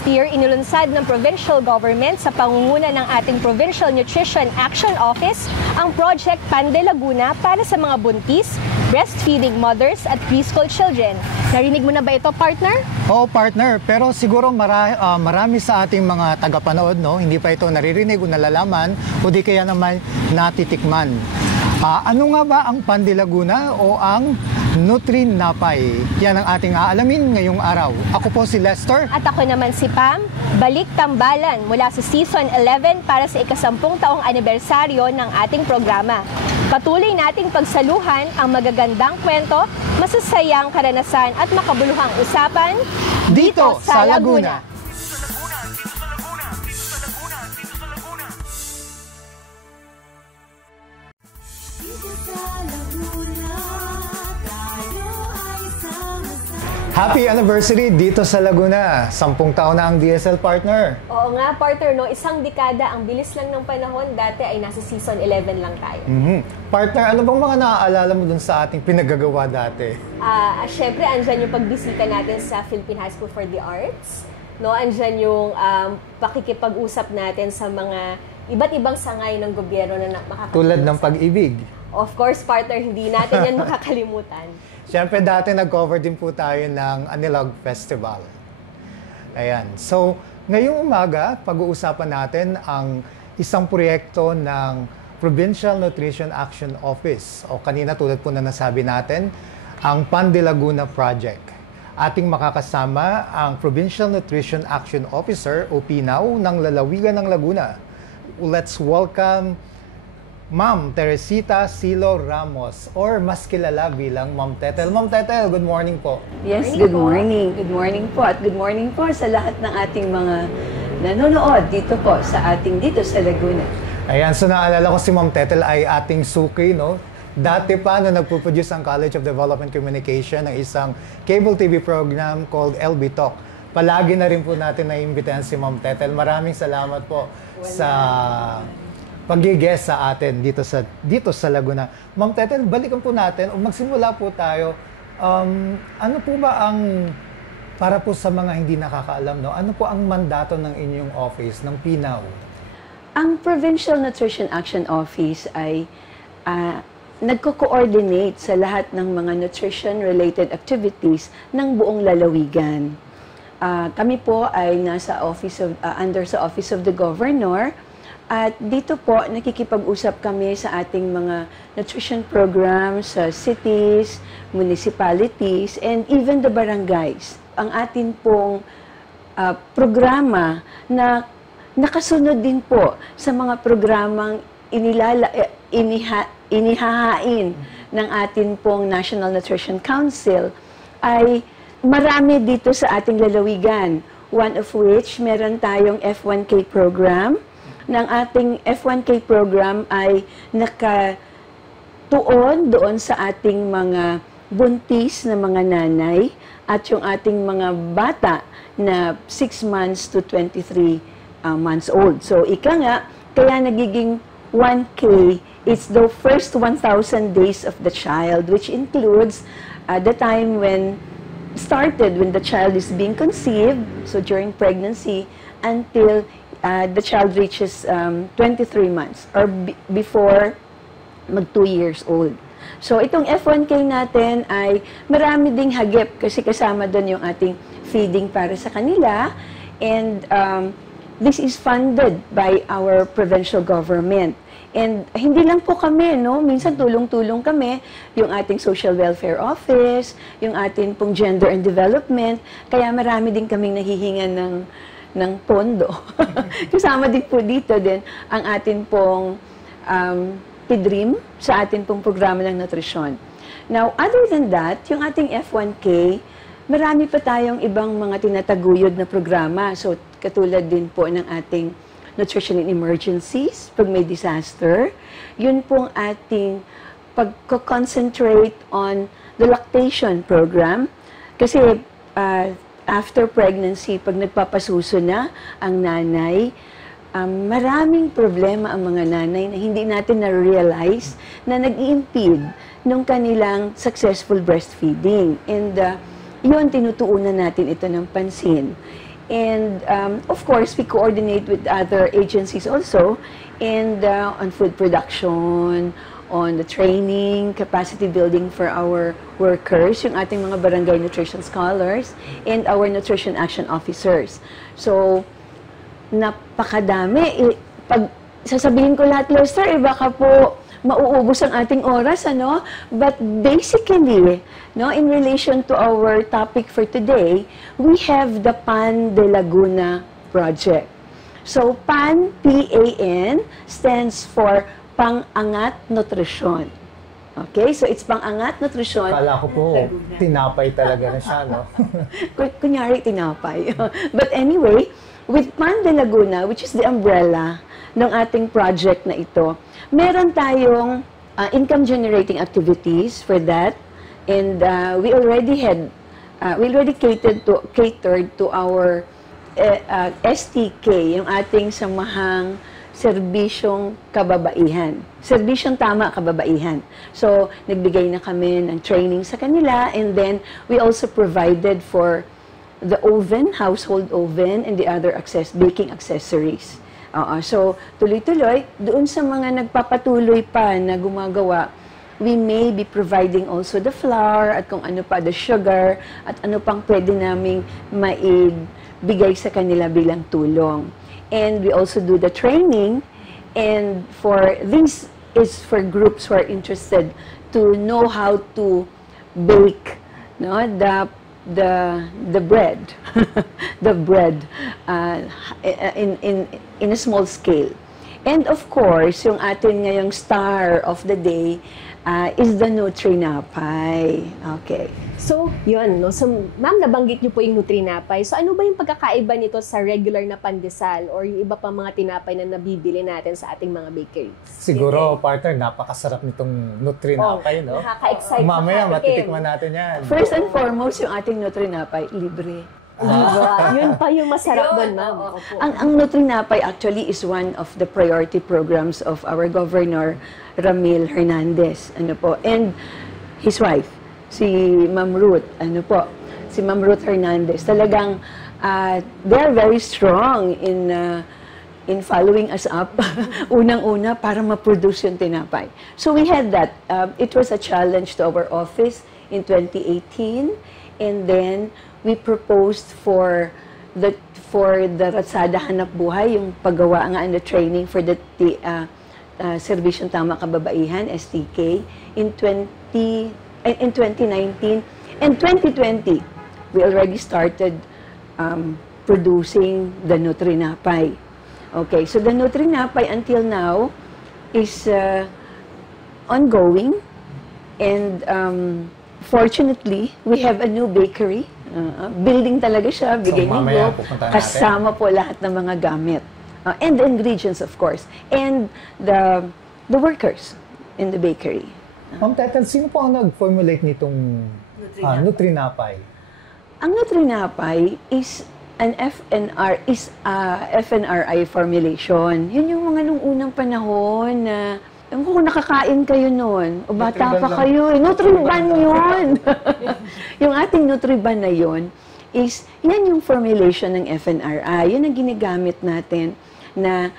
last year, inulunsad ng provincial government sa pangunguna ng ating Provincial Nutrition Action Office ang Project Pan de Laguna para sa mga buntis, breastfeeding mothers at preschool children. Narinig mo na ba ito, partner? Oo, partner. Pero siguro marami sa ating mga tagapanood, no, hindi pa ito naririnig o nalalaman o di kaya naman natitikman. Ano nga ba ang Pan de Laguna o ang Nutri-Napay? Yan ang ating aalamin ngayong araw. Ako po si Lester. At ako naman si Pam. Balik tambalan mula sa Season 11 para sa ika-10 taong anibersaryo ng ating programa. Patuloy nating pagsaluhan ang magagandang kwento, masasayang karanasan at makabuluhang usapan dito sa Laguna. Happy anniversary dito sa Laguna. 10 taon na ang DSL, partner. Oo nga, partner, no? Isang dekada, ang bilis lang ng panahon. Dati ay nasa Season 11 lang tayo. Partner, ano bang mga naaalala mo dun sa ating pinagagawa dati? Siyempre, andyan yung pagbisita natin sa Philippine High School for the Arts. No? Andyan yung pakikipag-usap natin sa mga iba't ibang sangay ng gobyerno na makakatulong. Tulad ng pag-ibig. Of course, partner, hindi natin yan makakalimutan. Siyempre, dati nag-cover din po tayo ng Anilog Festival. Ayan. So, ngayong umaga, pag-uusapan natin ang isang proyekto ng Provincial Nutrition Action Office. O kanina tulad po na nasabi natin, ang Pan de Laguna Project. Ating makakasama ang Provincial Nutrition Action Officer o PNAO ng Lalawigan ng Laguna. Let's welcome Ma'am Teresita Silo Ramos, or mas kilala bilang Ma'am Tetel. Ma'am Tetel, good morning po. Yes, good morning. Good morning po. At good morning po sa lahat ng ating mga nanonood dito po sa Laguna. Ayan, so naalala ko si Ma'am Tetel ay ating suki, no? Dati pa na nagpo-produce ang College of Development Communication ng isang cable TV program called LB Talk. Palagi na rin po natin naiimbitahan si Ma'am Tetel. Maraming salamat po sa pag-guest sa atin dito sa Laguna. Ma'am Tetel, balikan po natin o magsimula po tayo. Ano po ba ang, para po sa mga hindi nakakaalam, no? Ano po ang mandato ng inyong office, ng PNAO? Ang Provincial Nutrition Action Office ay nagko-coordinate sa lahat ng mga nutrition-related activities ng buong lalawigan. Kami po ay nasa under sa Office of the Governor. At dito po, nakikipag-usap kami sa ating mga nutrition programs sa cities, municipalities, and even the barangays. Ang atin pong programa na nakasunod din po sa mga programang inihahain ng atin pong National Nutrition Council ay marami dito sa ating lalawigan. One of which, meron tayong F1K program. Ng ating F1K program ay nakatuon doon sa ating mga buntis na mga nanay at yung ating mga bata na 6 months to 23 months old. So, ika nga, kaya nagiging 1K, it's the first 1,000 days of the child, which includes the time when the child is being conceived, so during pregnancy, until the child reaches 23 months or before mag 2 years old. So, itong F1K natin ay marami ding hagip kasi kasama doon yung ating feeding para sa kanila. And this is funded by our provincial government. And hindi lang po kami, no? Minsan tulong-tulong kami, yung ating Social Welfare Office, yung ating pong Gender and Development. Kaya marami din kaming nahihingan ng pondo. Kasama din po dito din ang atin pong PDRIM sa atin pong programa ng nutrisyon. Now, other than that, yung ating F1K, marami pa tayong ibang mga tinataguyod na programa. So, katulad din po ng ating Nutrition in Emergencies, pag may disaster. Yun pong ating pag-concentrate on the lactation program. Kasi, after pregnancy, pag nagpapasuso na ang nanay, maraming problema ang mga nanay na hindi natin na-realize na nag-i-impede nung kanilang successful breastfeeding. And yun, tinutuunan natin ito ng pansin. And of course, we coordinate with other agencies also, and on food production, on the training, capacity building for our workers, yung ating mga barangay nutrition scholars, and our nutrition action officers. So, napakadami. Pag sasabihin ko lahat, Lester, baka po mauubos ang ating oras, ano? But basically, no, in relation to our topic for today, we have the PAN de Laguna project. So, PAN, P-A-N, stands for Pang-Angat Nutrisyon. Okay? So, it's Pang-Angat Nutrisyon. Kala ko po, tinapay talaga na siya, no? Kunyari, tinapay. But anyway, with PAN de Laguna, which is the umbrella ng ating project na ito, meron tayong income-generating activities for that. And we already catered to our STK, yung ating samahang serbisyong kababaihan. Serbisyong tama kababaihan. So, nagbigay na kami ng training sa kanila, and then we also provided for the oven, household oven, and the other baking accessories. So, tuloy-tuloy, doon sa mga nagpapatuloy pa na gumagawa, we may be providing also the flour at kung ano pa, the sugar, at ano pang pwede naming maibigay sa kanila bilang tulong. And we also do the training, and for this is for groups who are interested to know how to bake, no, the bread, the bread in a small scale. And of course, yung atin ngayong star of the day is the Nutrinapay. Okay. So, yun, no? So, ma'am, nabanggit niyo po yung Nutrinapay. So, ano ba yung pagkakaiba nito sa regular na pandesal or yung iba pang mga tinapay na nabibili natin sa ating mga bakeries? Siguro, partner, napakasarap nitong Nutrinapay, no? Nakaka-excite. Mamaya, matitikman natin yan. First and foremost, yung ating Nutrinapay, libre. Yun pa yung masarap doon, ma'am. Ang Nutrinapay actually is one of the priority programs of our Governor Ramil Hernandez, ano po, and his wife, si Ma'am Ruth, ano po, si Ma'am Ruth Hernandez. Talagang they're very strong in following us up, unang-una, para ma-produce yung tinapay. So we had that. It was a challenge to our office in 2018, and then we proposed for the Ratsada Hanap Buhay, yung paggawa nga and the training for the Serbisyong Tama Kababaihan, STK, in 2019 and 2020. We already started producing the Nutrinapay. Okay, so the Nutrinapay until now is ongoing, and fortunately, we have a new bakery. Building talaga siya, bigay nito, kasama po lahat ng mga gamit. And the ingredients, of course, and the workers in the bakery. Ma'am Tetel, sino po ang nag-formulate nitong Nutrinapay? Ang Nutrinapay is an FNRI formulation. Yun yung mga nung unang panahon na kung nakakain kayo noon, o bata pa kayo, Nutriban yun. Yung ating Nutriban na yun is, yan yung formulation ng FNRI. Yun ang ginagamit natin na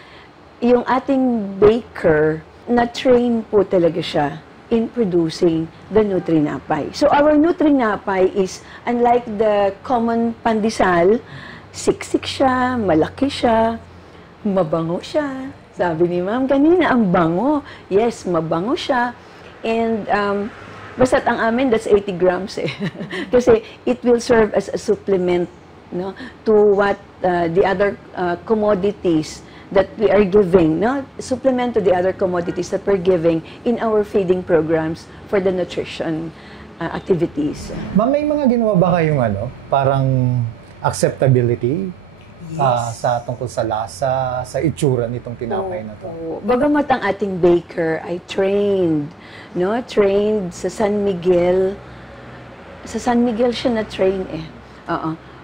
yung ating baker, na-train po talaga siya in producing the Nutrinapay. So our Nutrinapay is, unlike the common pandesal, siksik siya, malaki siya, mabango siya. Sabi ni ma'am kanina, ang bango. Yes, mabango siya. And basta't ang amin, that's 80 grams eh. Kasi it will serve as a supplement, no, to what the other commodities that we are giving, no? Supplement to the other commodities that we're giving in our feeding programs for the nutrition activities. Ma'am, may mga ginawa ba kayong parang acceptability sa tungkol sa lasa, sa itsura nitong tinapay na to? Bagamat ang ating baker ay trained, no? Trained sa San Miguel. Sa San Miguel siya na-train eh.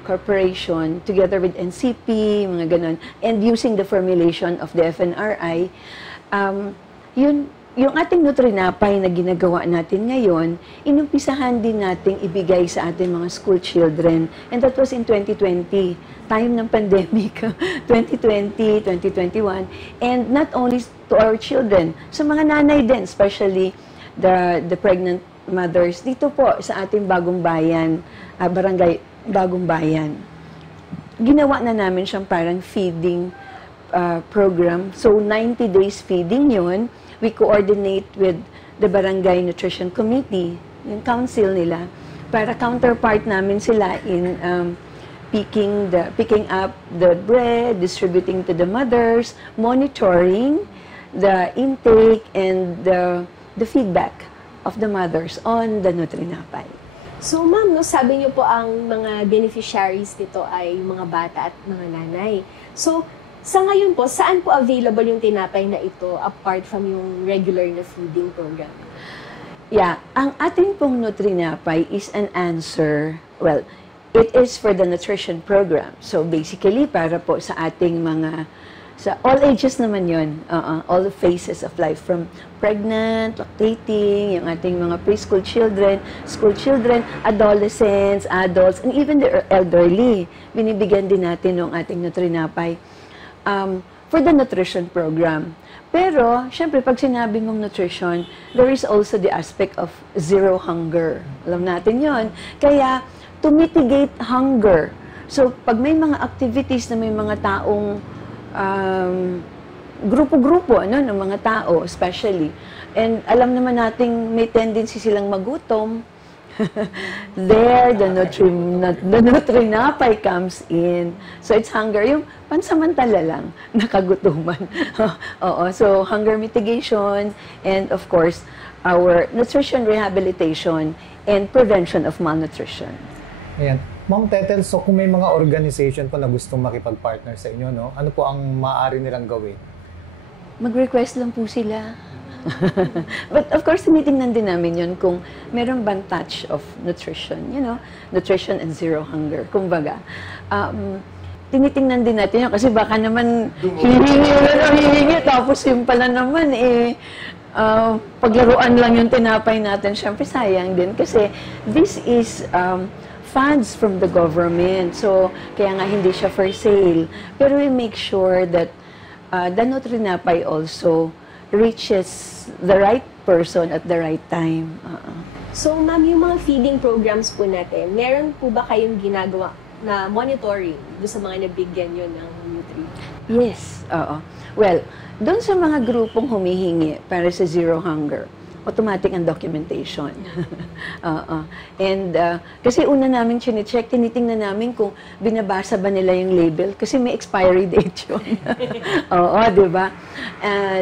Corporation, together with NCP, mga ganon, and using the formulation of the FNRI, yung ating Nutrinapay na ginagawa natin ngayon, inumpisahan din nating ibigay sa ating mga school children, and that was in 2020 time ng pandemic, 2020, 2021, and not only to our children, sa mga nanay din, especially the pregnant mothers, dito po sa ating Bagong Bayan, barangay Bagong Bayan. Ginawa na namin siyang parang feeding program. So, 90 days feeding yun. We coordinate with the Barangay Nutrition Committee, yung council nila, para counterpart namin sila in picking up the bread, distributing to the mothers, monitoring the intake and the feedback of the mothers on the Nutrinapay. So ma'am, no, sabi niyo po ang mga beneficiaries dito ay mga bata at mga nanay. So sa ngayon po, saan po available yung tinapay na ito apart from yung regular na feeding program? Yeah, ang ating pong Nutrinapay is an answer, well, it is for the nutrition program. So basically, para po sa ating mga, sa all ages naman yun, all the phases of life, from pregnant, lactating, yung ating mga preschool children, school children, adolescents, adults, and even the elderly. Binibigyan din natin ng ating Nutrinapay for the nutrition program. Pero, syempre, pag sinabi mong nutrition, there is also the aspect of zero hunger. Alam natin yon. Kaya, to mitigate hunger. So, pag may mga activities na may mga taong grupo-grupo, ano, ng mga tao, especially, and alam naman nating may tendency silang magutom, there, the Nutrinapay comes in. So, it's hunger. Yung pansamantala lang, nakagutuman. Oo. So, hunger mitigation and, of course, our nutrition rehabilitation and prevention of malnutrition. Ayan. Ma'am Tetel, so kung may mga organization po na gustong makipag-partner sa inyo, no, ano po ang maaari nilang gawin? Mag-request lang po sila. But of course, tinitingnan din namin yun kung meron bang touch of nutrition, you know, nutrition and zero hunger. Kumbaga, tinitingnan din natin yun kasi baka naman hihingi, tapos yung pala naman paglaruan lang yung tinapay natin. Siyempre, sayang din kasi this is funds from the government. So, kaya nga hindi siya for sale. Pero we make sure that the Nutrinapay also reaches the right person at the right time. So, ma'am, yung mga feeding programs po natin, meron po ba kayong ginagawa na monitoring doon sa mga nabigyan yun ng Nutri? Yes, oo. Well, doon sa mga grupong humihingi para sa zero hunger, automatic ang documentation. And kasi una namin chine-check, tinitingnan namin kung binabasa ba nila yung label kasi may expiry date yun. Oo, di ba?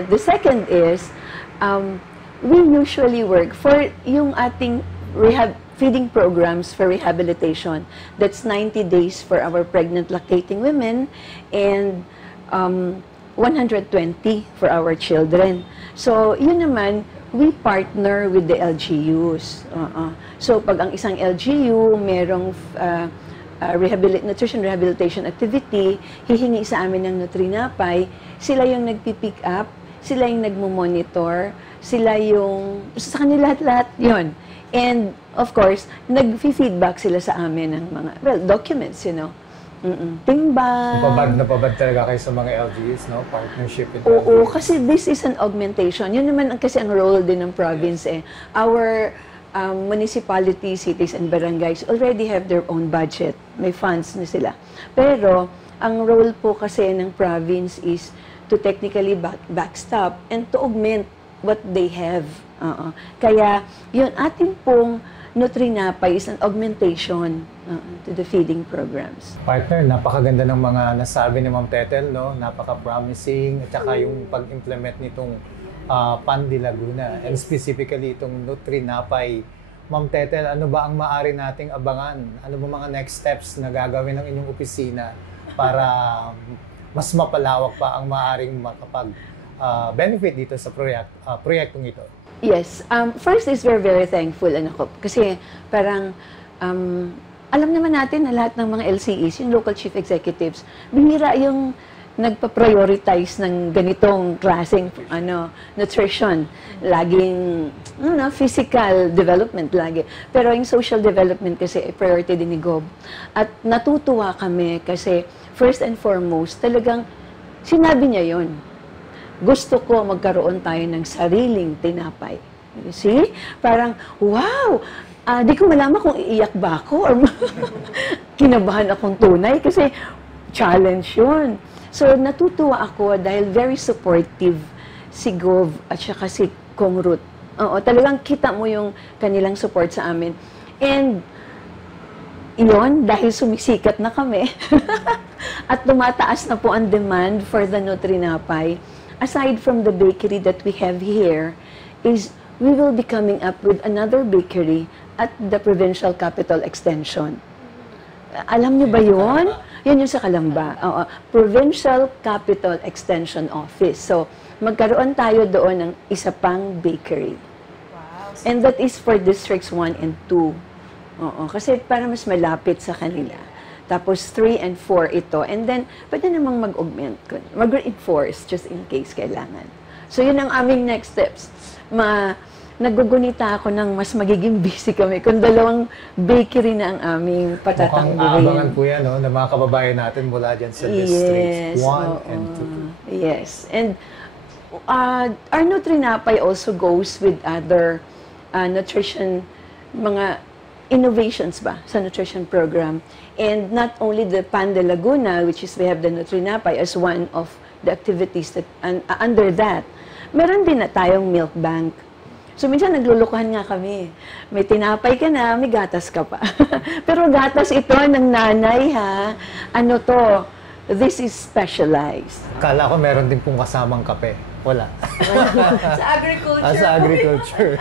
The second is, we usually work for yung ating feeding programs for rehabilitation. That's 90 days for our pregnant lactating women and 120 for our children. So, yun naman, we partner with the LGUs. So, pag ang isang LGU merong nutrition rehabilitation activity, hihingi sa amin ng Nutrinapay, sila yung nagpipick up, sila yung nagmumonitor, sila yung, sa kanila lahat yun. And, of course, nag-feedback sila sa amin ng mga, well, documents, you know. Timbang. Napabad talaga kayo sa mga LGUs, no? Partnership with Oo, LGUs. kasi this is an augmentation. Yun naman kasi ang role din ng province eh. Our municipalities, cities, and barangays already have their own budget. May funds na sila. Pero, ang role po kasi ng province is to technically backstop and to augment what they have. Kaya, yun ating pong Nutrinapay is an augmentation to the feeding programs. Partner, napakaganda ng mga nasabi ni Ma'am Tetel, no? Napaka-promising at saka yung pag-implement nitong Pandi Laguna and specifically itong Nutrinapay. Ma'am Tetel, ano ba ang maaari nating abangan? Ano ba mga next steps na gagawin ng inyong opisina para mas mapalawak pa ang maaring makapag-benefit dito sa proyektong ito? Yes. First is we're very thankful, kasi parang alam naman natin na lahat ng mga LCEs, yung local chief executives, bihira yung nagpa-prioritize ng ganitong klaseng nutrition. Laging physical development lagi. Pero yung social development kasi priority din ni Gob. At natutuwa kami kasi first and foremost, talagang sinabi niya yon. Gusto ko magkaroon tayo ng sariling tinapay. You see? Parang, wow! Di ko malaman kung iiyak ba ako or kinabahan akong tunay kasi challenge yun. So, natutuwa ako dahil very supportive si Gov at saka si Kong Ruth. Oo, talagang kita mo yung kanilang support sa amin. And, yun, dahil sumisikat na kami at tumataas na po ang demand for the Nutrinapay, aside from the bakery that we have here, is we will be coming up with another bakery at the Provincial Capital Extension. Alam niyo ba yun? Yan yung sa Calamba. Provincial Capital Extension Office. So, magkaroon tayo doon ng isa pang bakery. Wow. And that is for Districts 1 and 2. Kasi para mas malapit sa kanila. Tapos 3 and 4 ito. And then, pwede namang mag-augment. Mag-reinforce just in case kailangan. So, yun ang aming next steps. Nagugunita ako ng mas magiging busy kami kung dalawang bakery na ang aming patatangguhin. Mukhang aabangan po yan, no, ng mga kababayan natin mula dyan sa Districts 1 and 2. Yes. And our Nutrinapay also goes with other nutrition, mga innovations ba sa nutrition program. And not only the Pan de Laguna, which is we have the Nutrinapay as one of the activities that under that, meron din na tayong milk bank. So, minsan naglulukuhan nga kami. May tinapay ka na, may gatas ka pa. Pero gatas ito ng nanay, ha? Ano to? This is specialized. Kala ko meron din pong kasamang kape. Wala. Sa agriculture. Sa agriculture.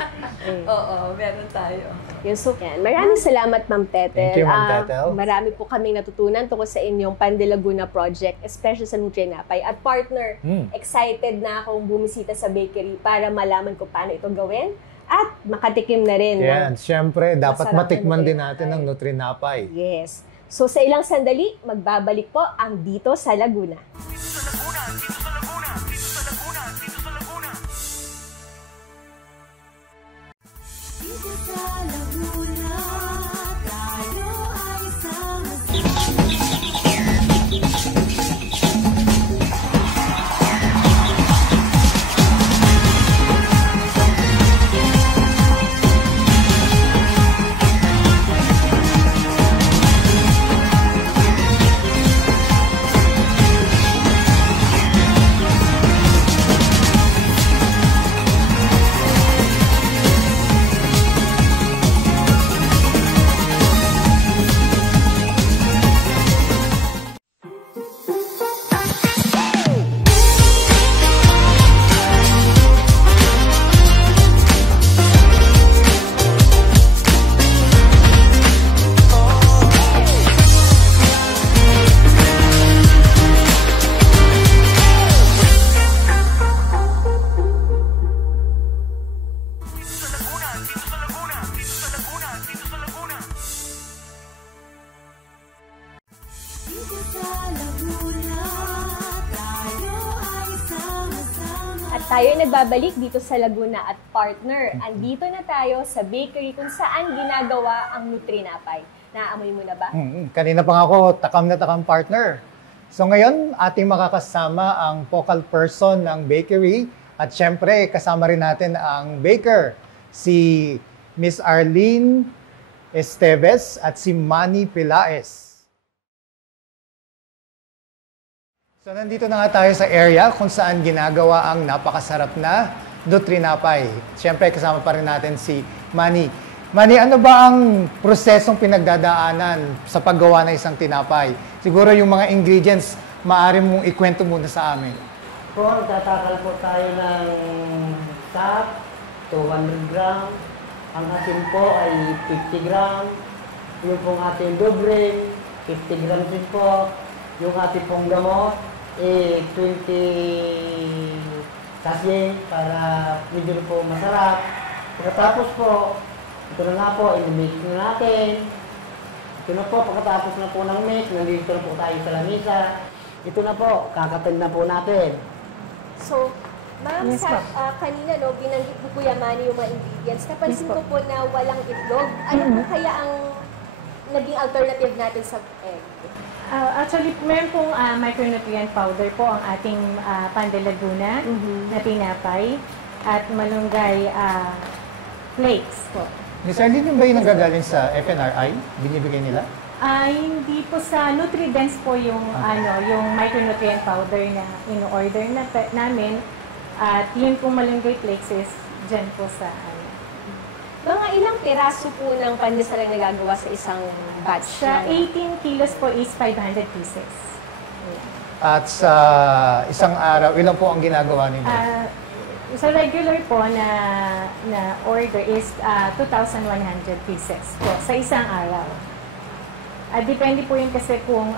Oo, meron tayo. Yun, so, maraming salamat, Ma'am Tetel. Thank you, Ma'am Tetel. Marami po kaming natutunan tungkol sa inyong Pan de Laguna project, especially sa Nutrinapay. At partner, excited na akong bumisita sa bakery para malaman ko paano ito gawin at makatikim na rin. Yan, syempre, dapat masarap matikman na din natin ng Nutrinapay. Yes. So sa ilang sandali, magbabalik po ang Dito sa Laguna. Tayo ay nagbabalik dito sa Laguna at partner. Andito na tayo sa bakery kung saan ginagawa ang Nutrinapay. Naamoy mo na ba? Kanina pa nga ako, takam na takam partner. So ngayon, ating makakasama ang focal person ng bakery at syempre kasama rin natin ang baker, si Miss Arlene Esteves at si Manny Pilaes. So nandito na nga tayo sa area kung saan ginagawa ang napakasarap na Nutrinapay. Siyempre kasama pa rin natin si Manny. Manny, ano ba ang prosesong pinagdadaanan sa paggawa ng isang tinapay? Siguro yung mga ingredients, maaari mong ikwento muna sa amin. Po, tatakal po tayo ng sap, 200 gram. Ang asin po ay 50 gram. Yung pong ating dobre, 50 gram din po. Yung ating pong gamot, 20 sachet para medyo po masarap. Pagkatapos po, ito na nga po, i-mix na natin. Ito na po, pagkatapos na po ng mix, nandito na po tayo sa lamisa. Ito na po, kakatid na po natin. So, ma'am, Yes, ma'am. kanina no, binanggit ni Kuya Manny yung mga ingredients. Napansin Yes, po. ko po na walang itlog. Ano po kaya ang naging alternative natin sa egg? Actually, meron pong micronutrient powder po ang ating Pan de Laguna na tinapay at malunggay flakes po. Miss Arlene, yung ba yung nanggagaling sa FNRI? Binibigay nila? Hindi po sa Nutridense po yung yung micronutrient powder na in-order namin at yun pong malunggay flakes is dyan po sa Mga ilang piraso po ng pandesal ang nagagawa sa isang batch? Sa ng- 18 kilos po is 500 pieces. At sa isang araw, ilan po ang ginagawa ninyo? Sa regular po na order is 2,100 pieces po sa isang araw. Depende po yun kasi kung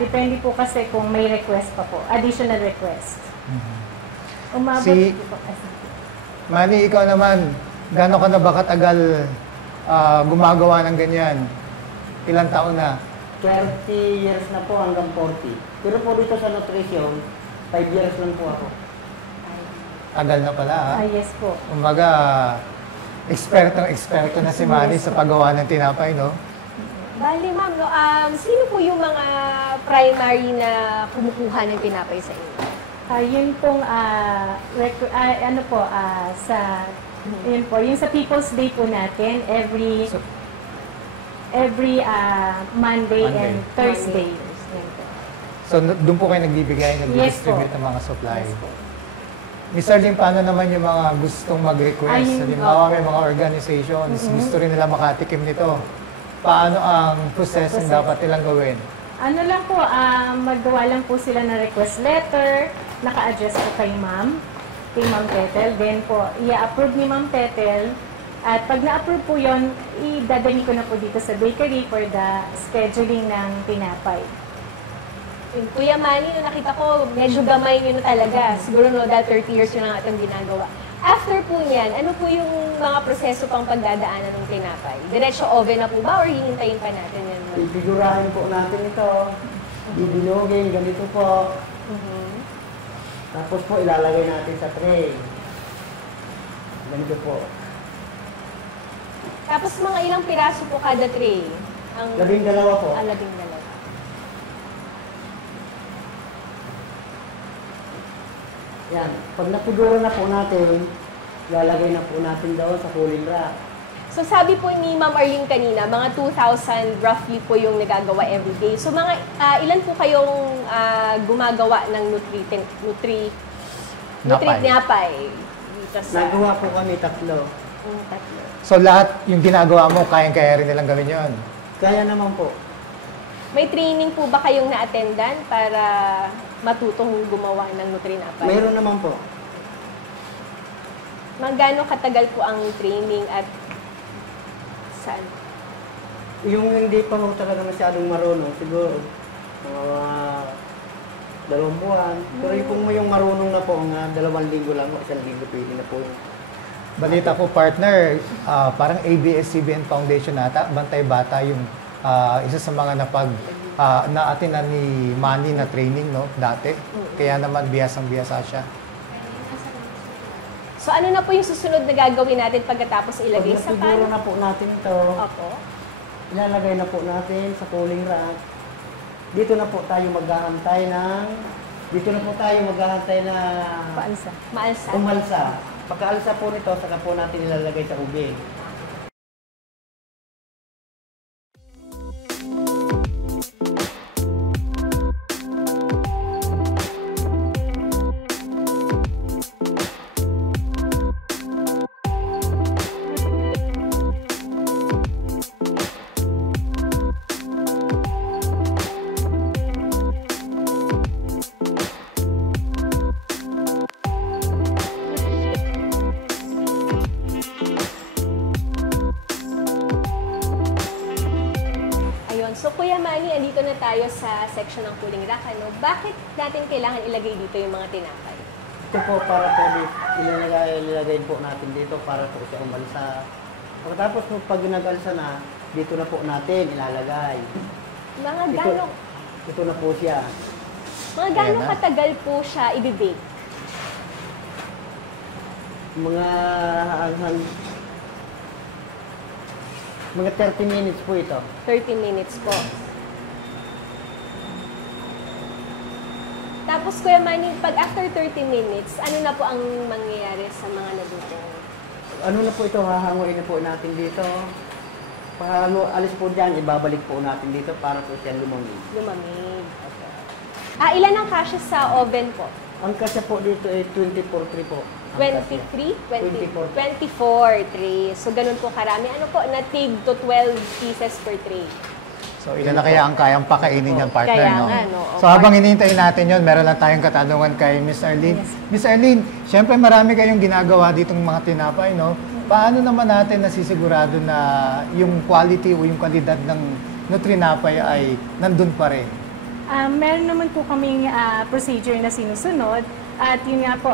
depende po kasi kung may request pa po, additional request. Umabot po kasi. Manny, ikaw naman, gano'n ka na ba katagal gumagawa ng ganyan? Ilang taon na? 30 years na po hanggang 40. Pero po dito sa nutrition, 5 years lang po ako. Tagal na pala, ha? Yes po. Umaga, eksperto na si Manny sa paggawa ng tinapay, no? Bali, ma'am, no, sino po yung mga primary na kumukuha ng tinapay sa inyo? Yun pong yun po, yung sa People's Day po natin, every Monday and Thursday. Yan po. So, doon po kayo nagbibigay, nag-distribute ng mga supply. Miss Arlene, paano naman yung mga gustong mag-request? Halimbawa, may mga organizations, gusto rin nila makatikim nito. Paano ang proseso dapat nilang gawin? Ano lang po, magawa lang po sila ng request letter, naka-address po kay Ma'am Tetel. Then po, i-approve ni Ma'am Tetel. At pag na-approve po yun, idadali ko na po dito sa bakery for the scheduling ng tinapay. Yung Kuya Manny, nung nakita ko, medyo gamay nyo na talaga. Siguro no, dahil 30 years yun ang ating ginagawa. After po niyan, ano po yung mga proseso pang pagdadaanan ng tinapay? Diretso oven na po ba or hihintayin pa natin yan? Ibigurahin po natin ito. Bibinugin, ganito po. Tapos po ilalagay natin sa tray. Ganito po. Tapos mga ilang piraso po kada tray? Ang 12 po. 12. Yan. Pag napigura na po natin, lalagay na po natin doon sa cooling rack. So sabi po ni Ma'am Arlene kanina, mga 2,000 roughly po yung nagagawa everyday. So mga ilan po kayong gumagawa ng Nutri-Napay? Dito sa Nagawa po kami 3. tatlo. So, lahat yung ginagawa mo, kayang-kaya rin nilang gawin yun? Kaya naman po. May training po ba kayong na-attendan para matutong gumawa ng Nutri-Napay? Mayroon naman po. Gaano katagal po ang training at saan? Yung hindi pa mo talaga masyadong marunong, siguro mga 2 buwan. Pero yung marunong na po, mga 2 linggo lang o 1 linggo pwede na po yun. Balita ko, partner, parang ABS-CBN Foundation nata, Bantay Bata yung isa sa mga na-atinan ni Manny na training, no, dati. Kaya naman biyasang-biyasa siya. So ano na po yung susunod na gagawin natin pagkatapos ilagay sa pan? Pag na po natin ito, Opo. ilalagay na po natin sa cooling rack. Dito na po tayo maghahantay na Paalsa. Maalsa. umalsa. Pagkaalsa po nito, saka po natin ilalagay sa ubing. So Kuya Manny, andito na tayo sa section ng cooling rack. Ano? Bakit natin kailangan ilagay dito yung mga tinapay? Ito po para po ilalagay po natin dito para po siya umalsa. Pagkatapos po pag nag-alsa na, dito na po natin ilalagay. Mga Ito. gano'ng ito na po siya. Mga gaano Ayan na. katagal po siya i-bake? Mga mga 30 minutes po ito. 30 minutes po. Tapos Kuya Manny, pag after 30 minutes, ano na po ang mangyayari sa mga naluto? Ano na po ito, hahanguin na po natin dito. Paano alis po dyan, ibabalik po natin dito para po siya lumamig. Lumamig. Ilan ang kasya sa oven po? Ang kasya po dito ay 24 po. Ang kasya. 23? 24. 24 trays. So, ganun po karami. Ano po, natig to 12 pieces per tray. So, ilan na kaya ang kayang pakainin yan, partner, Kaya no? nga, no? So, habang hinihintay natin yon, meron lang tayong katanungan kay Miss Arlene. Miss Arlene, syempre marami kayong ginagawa ditong mga tinapay, no? Paano naman natin nasisigurado na yung quality o yung kalidad ng nutrinapay ay nandun pa rin? Meron naman po kaming procedure na sinusunod at yun nga po,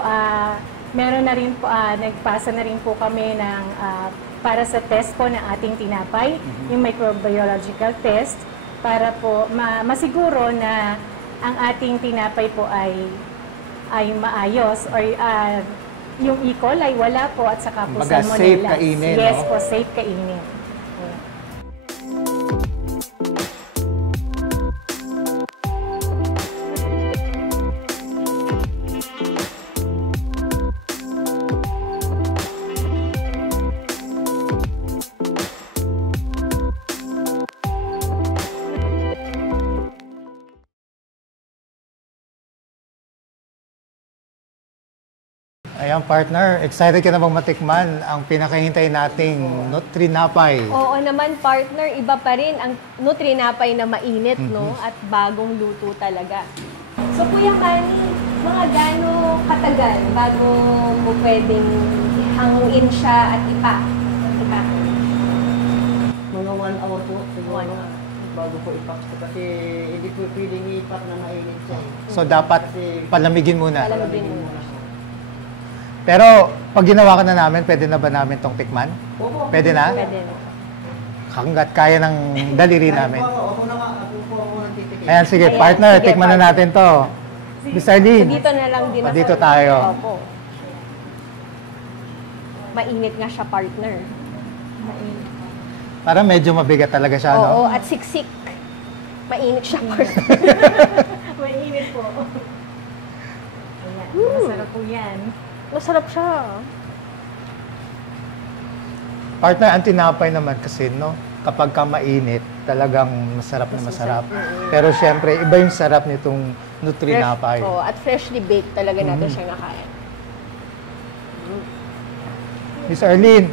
meron na rin po, nagpasa na rin po kami ng para sa test po ng ating tinapay, yung microbiological test, para po masiguro na ang ating tinapay po ay maayos or yung E. coli wala po at saka po Kumbaga, salmonella. safe kainin, Yes no? po, safe kainin. Ayan, partner, excited ka na bang matikman ang pinakahintay nating nutrinapay? Oo naman, partner, iba pa rin ang nutrinapay na mainit, no? At bagong luto talaga. So, Kuya Manny, mga gaano katagal bago mo pwedeng hanguin siya at ipak? Mga 1 hour po siguro. 1 hour. Bago po ipak. Kasi hindi po pwedeng ipak na mainit siya. So, dapat palamigin muna. Palamigin muna. Pero, pag ginawa ka na namin, pwede na ba namin tong tikman? Opo. Pwede na? Pwede na. Hanggat kaya ng daliri namin. Ako na nga, ako po ako nang titikin. Ayan, sige, Ayan, partner, sige, tikman na partner. natin to. Miss Arlene. So, dito na lang din ako. Dito tayo. Opo. Mainit nga siya, partner. Parang medyo mabigat talaga siya, Oo, no? at siksik. Mainit siya, partner. Mainit po. Ayan, masarap po yan. Masarap siya. Partner, ang tinapay naman kasi, no? Kapag ka mainit, talagang masarap na masarap. Pero syempre, iba yung sarap nitong nutrinapay. Oo, at freshly baked talaga natin siya nakain. Miss Arlene,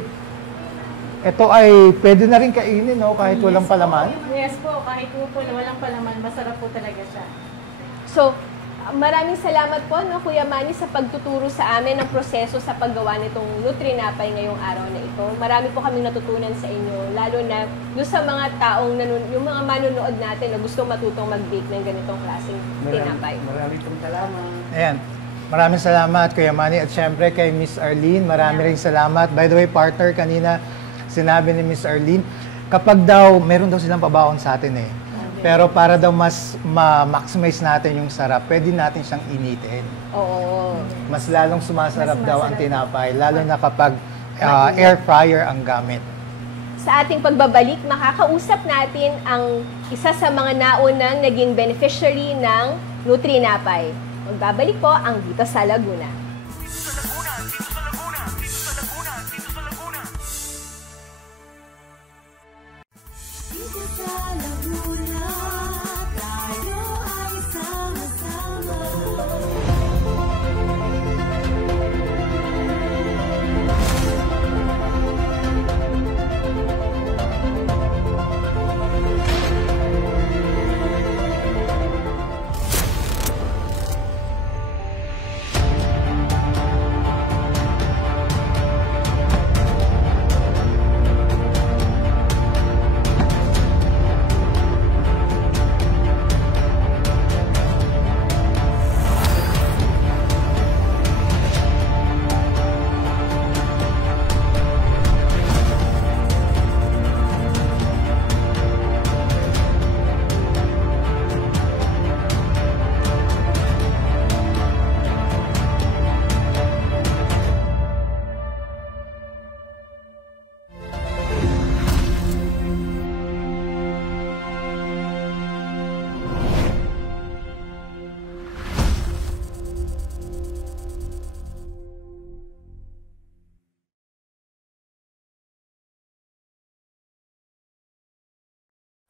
ito ay pwede na rin kainin, no? Kahit walang palaman. Yes po, kahit po walang palaman, masarap po talaga siya. So, maraming salamat po, no, Kuya Manny, sa pagtuturo sa amin ng proseso sa paggawa nitong nutrinapay ngayong araw na ito. Marami po kaming natutunan sa inyo, lalo na doon sa mga taong, yung mga manunood natin na gusto matutong mag-bake ng ganitong klaseng tinapay. Maraming pong salamat. Ayan. Maraming salamat, Kuya Manny. At syempre kay Miss Arlene, maraming ring salamat. By the way, partner, kanina sinabi ni Miss Arlene, kapag daw, meron daw silang pabaon sa atin eh. Pero para daw mas ma-maximize natin yung sarap, pwede natin siyang initin. Oo. Mas lalong sumasarap daw ang tinapay, lalo na kapag air fryer ang gamit. Sa ating pagbabalik, makakausap natin ang isa sa mga naunang naging beneficiary ng Nutrinapay. Magbabalik po ang Dito sa Laguna. Dito sa Laguna, tayo ay sama-sama.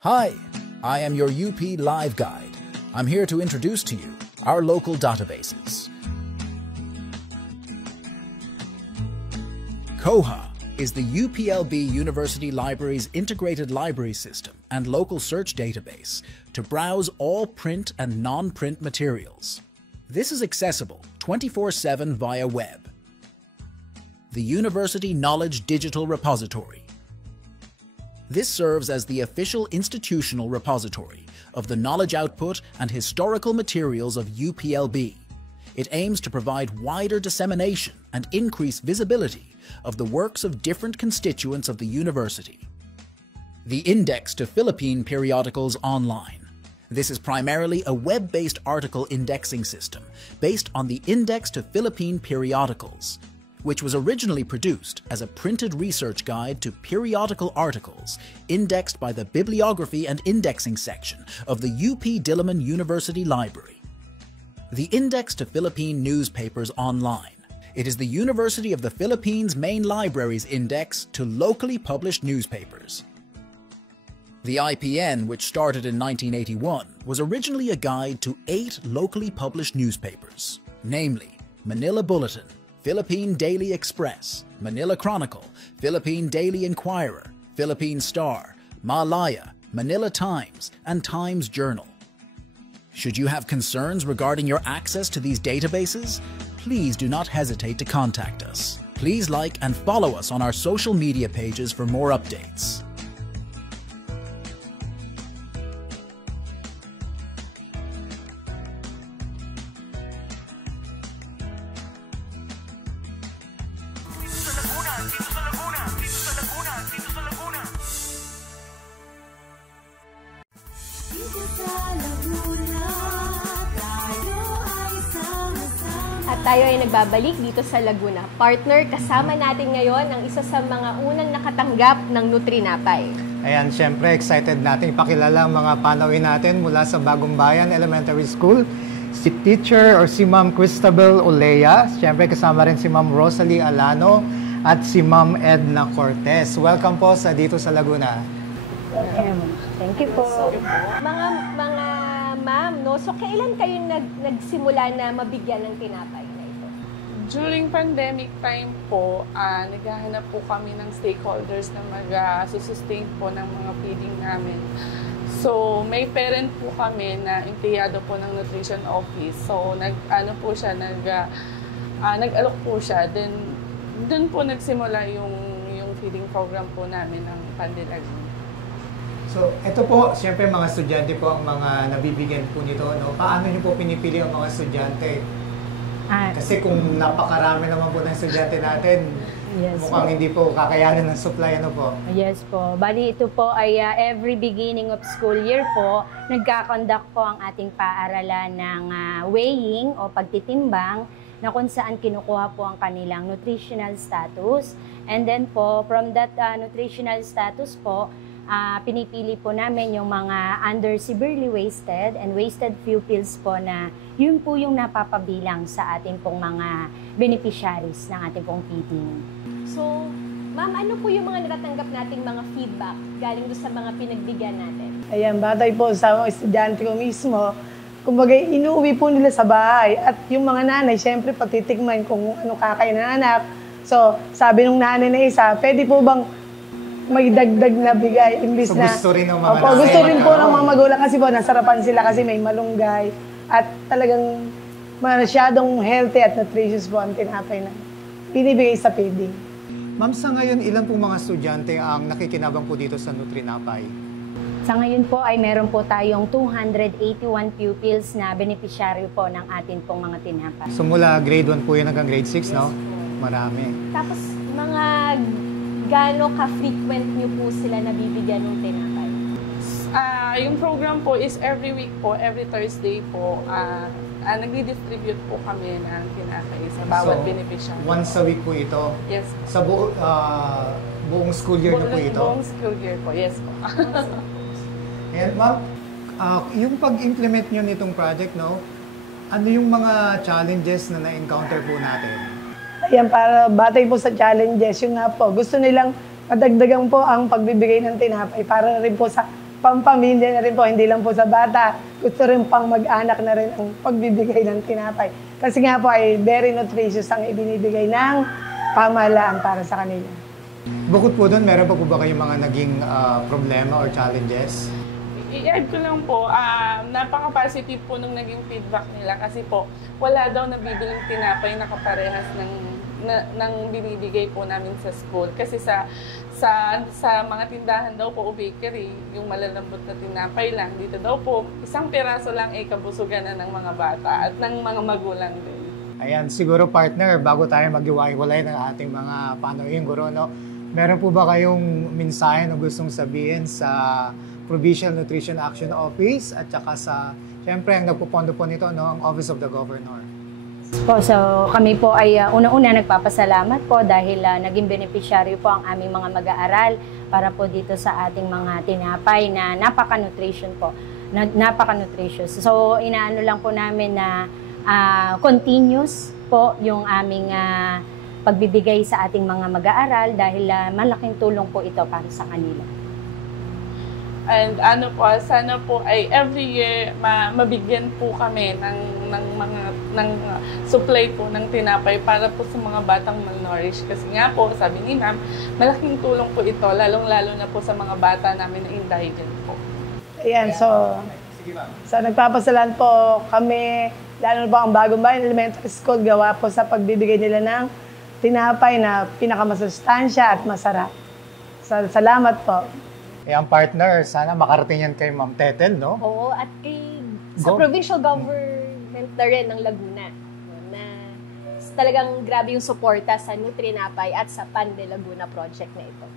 Hi, I am your UP Live Guide. I'm here to introduce to you our local databases. Koha is the UPLB University Library's integrated library system and local search database to browse all print and non-print materials. This is accessible 24/7 via web. The University Knowledge Digital Repository. This serves as the official institutional repository of the knowledge output and historical materials of UPLB. It aims to provide wider dissemination and increase visibility of the works of different constituents of the university. The Index to Philippine Periodicals Online. This is primarily a web-based article indexing system based on the Index to Philippine Periodicals, which was originally produced as a printed research guide to periodical articles indexed by the Bibliography and Indexing section of the UP Diliman University Library. The Index to Philippine Newspapers Online. It is the University of the Philippines' main library's index to locally published newspapers. The IPN, which started in 1981, was originally a guide to 8 locally published newspapers, namely Manila Bulletin, Philippine Daily Express, Manila Chronicle, Philippine Daily Inquirer, Philippine Star, Malaya, Manila Times, and Times Journal. Should you have concerns regarding your access to these databases, please do not hesitate to contact us. Please like and follow us on our social media pages for more updates. Dito sa Laguna, tayo ay sama-sama. At tayo ay nagbabalik dito sa Laguna. Partner, kasama natin ngayon ang isa sa mga unang nakatanggap ng Nutrinapay. Ayan, syempre excited natin ipakilala ang mga panawin natin mula sa Bagong Bayan Elementary School. Si teacher or si Ma'am Cristabel Olea. Syempre kasama rin si Ma'am Rosalie Alano at si Ma'am Edna Cortez. Welcome po sa dito sa Laguna. Thank you po. Mga ma'am, no? So kailan kayo nagsimula na mabigyan ng tinapay na ito? During pandemic time po, naghahanap po kami ng stakeholders na mag-sustain po ng mga feeding namin. So, may parent po kami na empleyado po ng nutrition office. So, nag-alok po siya. Then, doon po nagsimula yung feeding program po namin ng Pandilag. So, ito po, siyempre mga estudyante po ang mga nabibigyan po nito. No? Paano niyo po pinipili ang mga estudyante? Kasi kung napakarami naman po ng estudyante natin, mukhang hindi po kakayanin ng supply. Ano po? Yes po. Bali, ito po ay every beginning of school year po, nagkakonduct po ang ating paaralan ng weighing o pagtitimbang na kung saan kinukuha po ang kanilang nutritional status. And then po, from that nutritional status po, pinipili po namin yung mga under severely wasted and wasted pupils po na yun po yung napapabilang sa ating pong mga beneficiaries ng ating pong feeding. So, ma'am, ano po yung mga natatanggap nating mga feedback galing doon sa mga pinagbigyan natin? Ayan, batay po sa mga estudyante ko mismo. Kumbaga, inuwi po nila sa bahay. At yung mga nanay, syempre, patitikman kung ano kakain ng anak. So, sabi nung nanay na isa, pwede po bang may dagdag na bigay? Imbis So, gusto rin ng mga Opo, gusto rin po ng mga magulang kasi po, nasarapan sila kasi may malunggay. At talagang masyadong healthy at nutritious po ang tinapay na binibigay sa feeding. Ma'am, sa ngayon, ilan po mga estudyante ang nakikinabang po dito sa Nutrinapay? Sa ngayon po ay meron po tayong 281 pupils na beneficiaryo po ng ating pong mga tinapay. So mula grade 1 po yun hanggang grade 6, no? Marami. Tapos, mga gaano ka-frequent niyo po sila nabibigyan ng tinapay? Yung program po is every week po, every Thursday po, nagdi-distribute po kami ng tinapay sa bawat beneficiary. Once a week po ito? Yes. Sa buong school year na po ito? Buong school year po, yes po. And ma'am, yung pag-implement nyo nitong project, no? Ano yung mga challenges na na-encounter po natin? Ayan, para batay po sa challenges, yung nga po, gusto nilang madagdagan po ang pagbibigay ng tinapay para rin po sa pampamilya na rin po, hindi lang po sa bata. Gusto rin pang mag-anak na rin ang pagbibigay ng tinapay. Kasi nga po ay very nutritious ang ibinibigay ng pamahalaan para sa kanila. Bukod po doon, meron pa po ba kayong mga naging problema or challenges? I-add ko lang po, napaka-positive po nung naging feedback nila kasi po wala daw nabibiling tinapay na kaparehas ng binibigay po namin sa school. Kasi sa mga tindahan daw po o bakery, yung malalambot na tinapay lang, dito daw po, isang piraso lang ay kabusugan na ng mga bata at ng mga magulang din. Ayan, siguro partner, bago tayo mag-iwalay ng ating mga panuhing guro, no? Meron po ba kayong mensahe na gustong sabihin sa Provincial Nutrition Action Office at saka sa, syempre, ang nagpupondo po nito, no, ang Office of the Governor? So kami po ay unang-una nagpapasalamat po dahil naging beneficiaryo po ang aming mga mag-aaral para po dito sa ating mga tinapay na napaka-nutrition po, napaka-nutritious. So inaano lang po namin na continuous po yung aming pagbibigay sa ating mga mag-aaral dahil malaking tulong po ito para sa kanila. And sana po ay every year mabigyan po kami ng supply po ng tinapay para po sa mga batang malnourished. Kasi nga po, sabi ni ma'am, malaking tulong po ito, lalong-lalo na po sa mga bata namin na indigent po. Ayan, so nagpapasalan po kami, lalo na po ang Bagong Bayan Elementary School, gawa po sa pagbibigay nila ng tinapay na pinakamasustansya at masarap. Salamat po. Ang partner, sana makarating yan kay Ma'am Tetel, no? Oo, at sa provincial government na rin ng Laguna. Na talagang grabe yung suporta sa Nutrinapay at sa Pan de Laguna project na ito.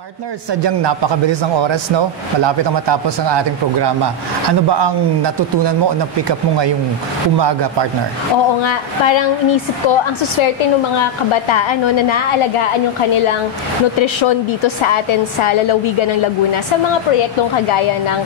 Partners, sadyang napakabilis ng oras, no? Malapit na matapos ang ating programa. Ano ba ang natutunan mo o na-pick up mo ngayong umaga, partner? Oo nga, parang inisip ko, ang suswerte ng mga kabataan no, na naaalagaan yung kanilang nutrisyon dito sa atin sa lalawigan ng Laguna sa mga proyektong kagaya ng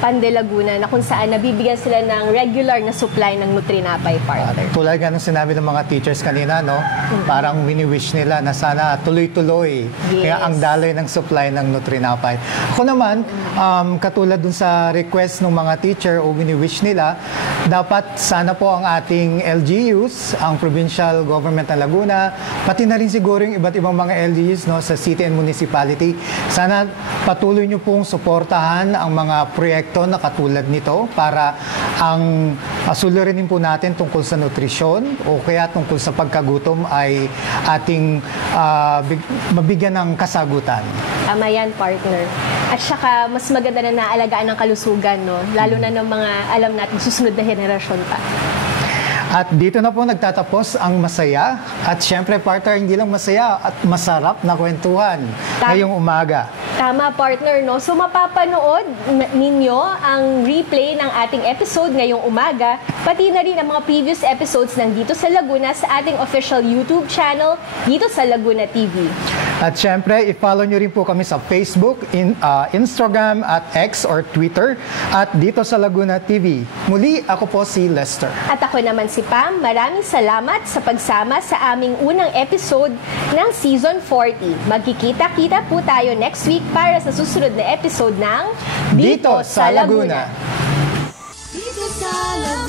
Pan de Laguna na kung saan nabibigyan sila ng regular na supply ng Nutrinapay, partner. Tulad nga ng sinabi ng mga teachers kanina, no? Parang wini-wish nila na sana tuloy-tuloy. Yes. Kaya ang daloy ng supply ng Nutrinapay. Ako naman, katulad dun sa request ng mga teacher o wini-wish nila, dapat sana po ang ating LGUs, ang Provincial Government ng Laguna, pati na rin siguro yung iba't ibang mga LGUs, no, sa city and municipality, sana patuloy nyo pong suportahan ang mga proyekto na katulad nito para ang suliranin po natin tungkol sa nutrisyon o kaya tungkol sa pagkagutom ay ating mabigyan ng kasagutan. Tama yan, partner. At saka, mas maganda na naalagaan ng kalusugan, no? Lalo na ng mga alam natin susunod na henerasyon pa. At dito na po nagtatapos ang masaya. At syempre, partner, hindi lang masaya at masarap na kwentuhan ngayong umaga. Tama, partner, no? So, mapapanood ninyo ang replay ng ating episode ngayong umaga, pati na rin ang mga previous episodes ng Dito sa Laguna sa ating official YouTube channel, Dito sa Laguna TV. At syempre, i-follow nyo rin po kami sa Facebook, Instagram, at X or Twitter, at Dito sa Laguna TV. Muli, ako po si Lester. At ako naman si Pam. Maraming salamat sa pagsama sa aming unang episode ng Season 40. Magkikita-kita po tayo next week para sa susunod na episode ng Dito sa Laguna. Dito sa Laguna.